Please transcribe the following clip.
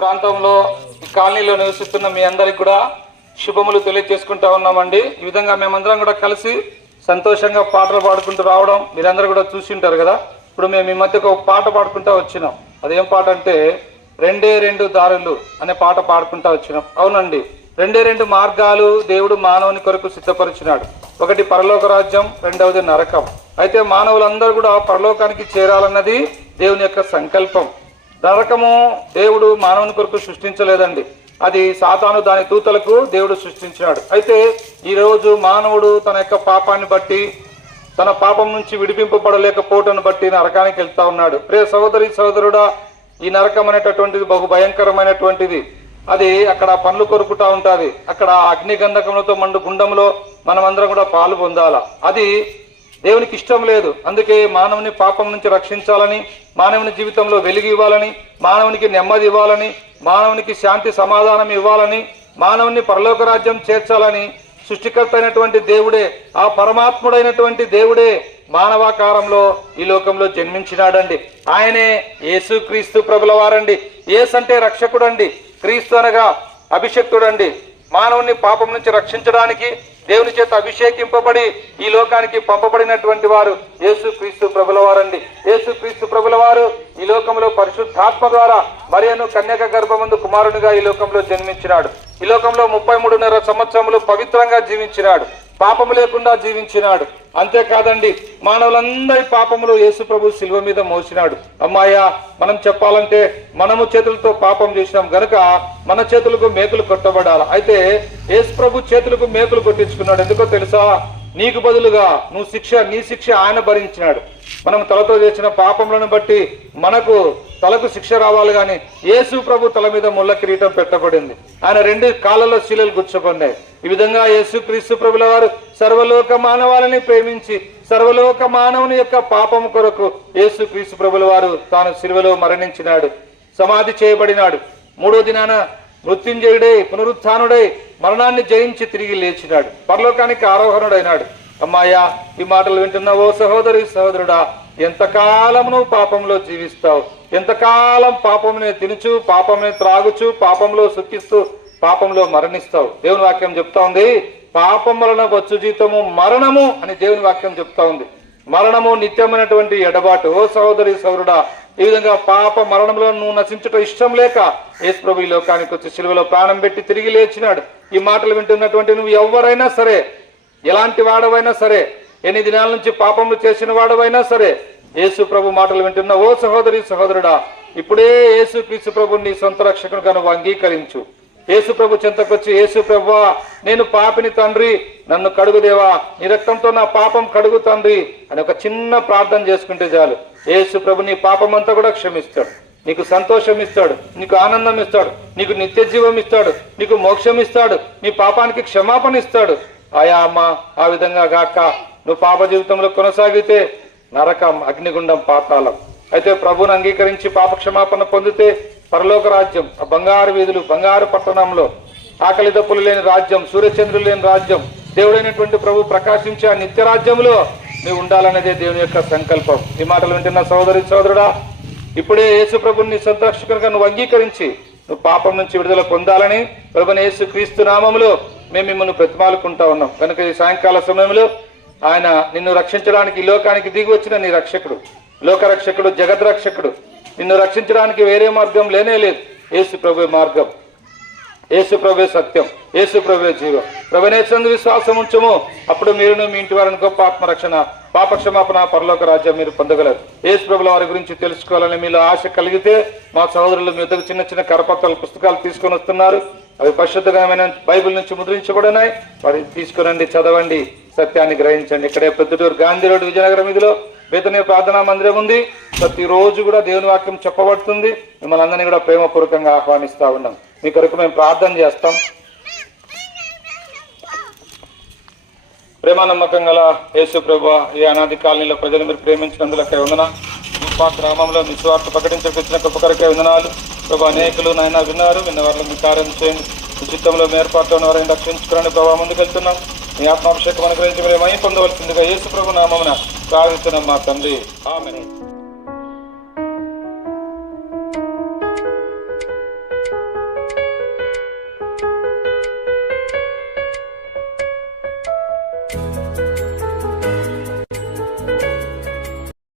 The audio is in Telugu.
ప్రాంతంలో ఈ కాలనీలో నివసిస్తున్న మీ అందరికి కూడా శుభములు తెలియజేసుకుంటా ఉన్నామండి. ఈ విధంగా మేమందరం కూడా కలిసి సంతోషంగా పాటలు పాడుకుంటూ రావడం మీరందరూ కూడా చూసి ఉంటారు కదా. ఇప్పుడు మేము ఈ మధ్యకు ఒక పాట పాడుకుంటా వచ్చినాం. అదేం పాట అంటే రెండే రెండు దారులు అనే పాట పాడుకుంటా వచ్చినాం. అవునండి, రెండే రెండు మార్గాలు దేవుడు మానవుని కొరకు సిద్ధపరిచినాడు. ఒకటి పరలోక రాజ్యం, రెండవది నరకం. అయితే మానవులందరూ కూడా పరలోకానికి చేరాలన్నది దేవుని యొక్క సంకల్పం. నరకము దేవుడు మానవుని కొరకు సృష్టించలేదండి, అది సాతాను దాని దూతలకు దేవుడు సృష్టించినాడు. అయితే ఈరోజు మానవుడు తన యొక్క పాపాన్ని బట్టి, తన పాపం నుంచి విడిపింపబడలేకపోవటాన్ని బట్టి నరకానికి వెళ్తా ఉన్నాడు. ప్రియ సహోదరి సహోదరుడా, ఈ నరకం అనేటటువంటిది బహు భయంకరమైనటువంటిది. అది అక్కడ పండ్లు కొరుకుతా ఉంటుంది. అక్కడ అగ్ని గంధకములతో మండు గుండంలో మనమందరం కూడా పాలు పొందాలా. అది దేవునికి ఇష్టం లేదు. అందుకే మానవుని పాపం నుంచి రక్షించాలని, మానవుని జీవితంలో వెలుగు ఇవ్వాలని, మానవునికి నెమ్మది ఇవ్వాలని, మానవునికి శాంతి సమాధానం ఇవ్వాలని, మానవుని పరలోక రాజ్యం చేర్చాలని సృష్టికర్త అయినటువంటి దేవుడే, ఆ పరమాత్ముడైనటువంటి దేవుడే మానవాకారంలో ఈ లోకంలో జన్మించినాడండి. ఆయనే యేసుక్రీస్తు ప్రభుల వారండి. యేసు అంటే రక్షకుడండి, క్రీస్తు అనగా అభిషక్తుడండి. మానవుని పాపం నుంచి రక్షించడానికి దేవుని చేత అభిషేకింపబడి ఈ లోకానికి పంపబడినటువంటి వారు యేసుక్రీస్తు ప్రభుల వారండి. యేసుక్రీస్తు ప్రభుల వారు ఈ లోకంలో పరిశుద్ధాత్మ ద్వారా మరియను కన్యక గర్భమందు కుమారునిగా ఈ లోకంలో జన్మించినాడు. ఈ లోకంలో 33.5 సంవత్సరములు పవిత్రంగా జీవించినాడు, పాపము లేకుండా జీవించినాడు. అంతేకాదండి, మానవులందరి పాపములు యేసు ప్రభు శిలువ మీద మోసినాడు. అమ్మాయ, మనం చెప్పాలంటే మనము చేతులతో పాపం చేసినాం గనుక మన చేతులకు మేకులు కొట్టబడాలి. అయితే యేసు ప్రభు చేతులకు మేకులు కొట్టించుకున్నాడు. ఎందుకో తెలుసా? నీకు బదులుగా నీ శిక్ష ఆయన భరించినాడు. మనం తలతో చేసిన పాపములను బట్టి మనకు తలకు శిక్ష రావాలి, కానీ యేసు ప్రభు తల మీద ముళ్ళ కిరీటం పెట్టబడింది. ఆయన 2 కాళ్ళలో శిలలు గుచ్చబడినాయి. ఈ విధంగా యేసుక్రీస్తు ప్రభుల వారు సర్వలోక మానవాళిని ప్రేమించి సర్వలోక మానవుని యొక్క పాపము కొరకు యేసుక్రీస్తు ప్రభుల వారు తాను శిలువలో మరణించినాడు, సమాధి చేయబడినాడు. 3వ దినాన మృత్యుంజయుడై పునరుత్థానుడై మరణాన్ని జయించి తిరిగి లేచినాడు, పరలోకానికి ఆరోహణుడైనాడు. అమ్మాయ, ఈ మాటలు వింటున్న ఓ సహోదరి సహోదరుడా, ఎంతకాలం నువ్వు పాపంలో జీవిస్తావు? ఎంతకాలం పాపంని తినుచు, పాపంని త్రాగుచు, పాపంలో సుఖిస్తూ, పాపంలో మరణిస్తావు? దేవుని వాక్యం చెప్తా ఉంది, పాపం వలన వచ్చు జీతము మరణము అని దేవుని వాక్యం చెప్తా ఉంది. మరణము నిత్యమైనటువంటి ఎడబాటు. ఓ సహోదరి సహోదరుడా, ఈ విధంగా పాప మరణంలో నువ్వు నశించటం ఇష్టం లేక యేసు ప్రభు ఈ లోకానికి వచ్చి శిలువలో ప్రాణం పెట్టి తిరిగి లేచినాడు. ఈ మాటలు వింటున్నటువంటి నువ్వు ఎవరైనా సరే, ఎలాంటి వాడవైనా సరే, ఎన్ని దినాల నుంచి పాపములు చేసిన వాడవైనా సరే, యేసు ప్రభు మాటలు వింటున్న ఓ సహోదరి సహోదరుడా, ఇప్పుడే యేసు క్రీస్తు ప్రభుని నీ సొంత రక్షకునిగా నువ్వు అంగీకరించు. యేసు ప్రభు చెంతకొచ్చి, యేసు ప్రభువా, నేను పాపిని తండ్రి, నన్ను కడుగుదేవా, నీ రక్తంతో నా పాపం కడుగు తండ్రి అని ఒక చిన్న ప్రార్థన చేసుకుంటే చాలు. యేసు ప్రభు నీ పాపం అంతా కూడా క్షమిస్తాడు, నీకు సంతోషం ఇస్తాడు, నీకు ఆనందం ఇస్తాడు, నీకు నిత్య జీవం ఇస్తాడు, నీకు మోక్షం ఇస్తాడు, నీ పాపానికి క్షమాపణ ఇస్తాడు. ఆయా అమ్మ, ఆ విధంగా గాక నువ్వు పాప జీవితంలో కొనసాగితే నరకం, అగ్నిగుండం, పాతాళం. అయితే ప్రభుని అంగీకరించి పాప క్షమాపణ పొందితే పరలోక రాజ్యం, ఆ బంగారు వీధులు, బంగారు పట్టణంలో ఆకలి దప్పులు లేని రాజ్యం, సూర్యచంద్రులు లేని రాజ్యం, దేవుడైనటువంటి ప్రభు ప్రకాశించే ఆ నిత్య రాజ్యంలో నీవు ఉండాలనేదే దేవుని యొక్క సంకల్పం. ఈ మాటలు వింటున్న సహోదరి సహోదరుడా, ఇప్పుడే యేసు ప్రభుని సంరక్షకునిగా నువ్వు అంగీకరించి నువ్వు పాపం నుంచి విడుదల పొందాలని ప్రభుని యేసు క్రీస్తు నామములో మేము మిమ్మల్ని ప్రతిమాలుకుంటా ఉన్నాం. కనుక ఈ సాయంకాల సమయంలో ఆయన నిన్ను రక్షించడానికి ఈ లోకానికి దిగి వచ్చిన నీ రక్షకుడు, లోకరక్షకుడు, జగత్ రక్షకుడు. నిన్ను రక్షించడానికి వేరే మార్గం లేనే లేదు. యేసు ప్రభు మార్గం, యేసు ప్రభు సత్యం, యేసు ప్రభు జీవం. ప్రభునేసందు విశ్వాసం ఉంచము, అప్పుడు మీరును మీ ఇంటి వారిని గొప్ప ఆత్మరక్షణ, పాప క్షమాపణ, పరలోక రాజ్యం మీరు పొందగలరు. యేసు ప్రభుల వారి గురించి తెలుసుకోవాలని మీలో ఆశ కలిగితే మా సహోదరులు మీ వద్దకు చిన్న చిన్న కరపత్రాలు, పుస్తకాలు తీసుకొని వస్తున్నారు. అవి పరిశుద్ధమైన బైబిల్ నుంచి ముద్రించబడినాయి. వాటిని తీసుకురండి, చదవండి, సత్యాన్ని గ్రహించండి. ఇక్కడే ప్రొద్దుటూరు గాంధీ రోడ్డు విజయనగరం ఇదిలో బేతనీయ ప్రార్థనా మందిరం ఉంది. ప్రతిరోజు కూడా దేవుని వాక్యం చెప్పబడుతుంది. మిమ్మల్ని అందరినీ కూడా ప్రేమపూర్వకంగా ఆహ్వానిస్తా ఉన్నాం. మీ కొరకు మేము ప్రార్థన చేస్తాం. ప్రేమ నమ్మకం గల యేసు ప్రభువా, ఈ అనాది కాలనీలో ప్రజలు మీరు ప్రేమించినందులకే వందన. మా గ్రామంలో నిస్వార్థ ప్రకటించిన గొప్ప కొరకే వందనాలు ప్రభు. అనేకులు నాయన విన్నారు, విన్న వారిలో మీ కార్యం చేయండి. ఉచితంలో మీ ఏర్పాట్లో ఉన్న వారిని రక్షించుకోవడానికి ప్రభావ ముందుకెళ్తున్నాం. మీ ఆత్మాభిషేకం అనుగ్రహించి మీరు ఏమై పొందవలసిందిగా యేసు ప్రభు నామమున ప్రార్థిస్తున్నాం మా తండ్రి. ఆమేన్.